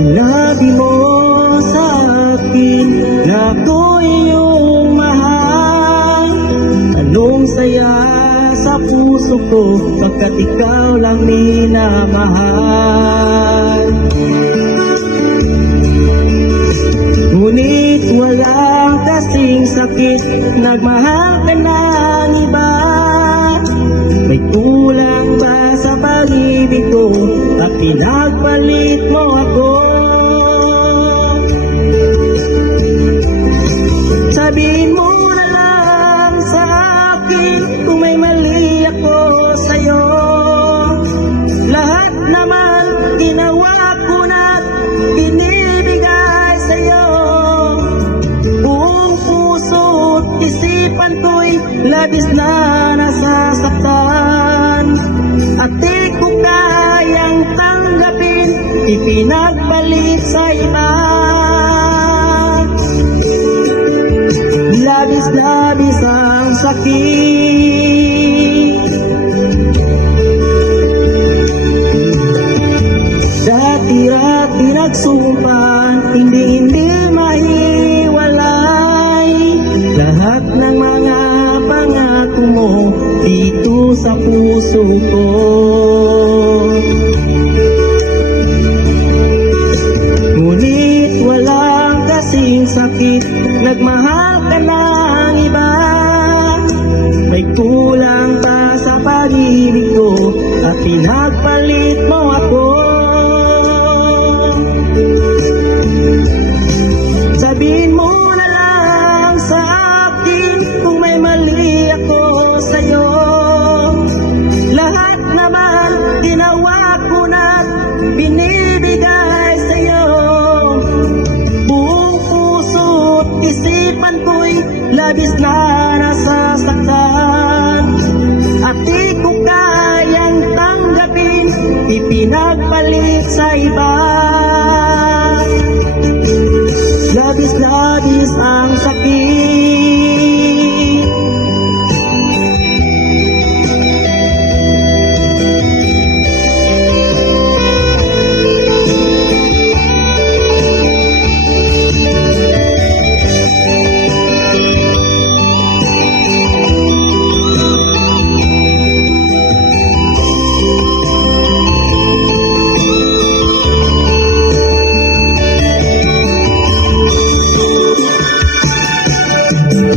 Sinabi mo sa akin na ako iyong mahal. Anong saya sa puso ko pagkat ikaw lang minamahal. Ngunit walang kasing sakit, nagmahal ka ng iba. May kulang ba sa pag-ibig ko at pinagpalit mo ako? Sabihin mo na lang sa akin kung may mali ako sa'yo. Lahat naman ginawa ko na't binibigay sa'yo. Buong puso't isipan ko'y labis na nasasaktan. At di ko kayang tanggapin, ipinagpalit sa iba. Labis-labis ang sakit. Dati-dati nagsumpan, hindi mahiwalay. Lahat ng mga pangako mo dito sa puso ko. Ngunit walang kasing sakit, nagmahal ka ng iba. May kulang pa sa pag-ibig ko at pinagpalit mo ako. Sabihin mo na lang sa akin kung may mali ako sa'yo. Lahat naman ginawa ko na't binibigay sa'yo. Buong puso't isipan ko'y labis na nasasaktan. At di ko kayang tanggapin, ipinagpalit sa iba. Labis-labis ang sakit.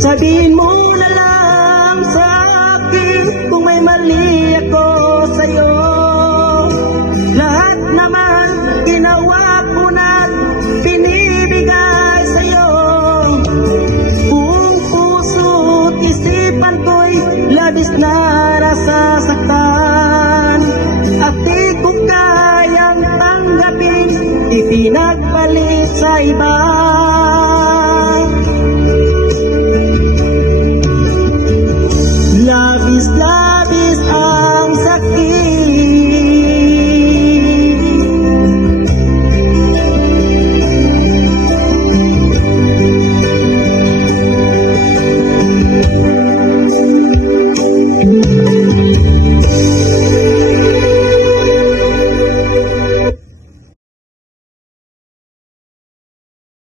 Sabihin mo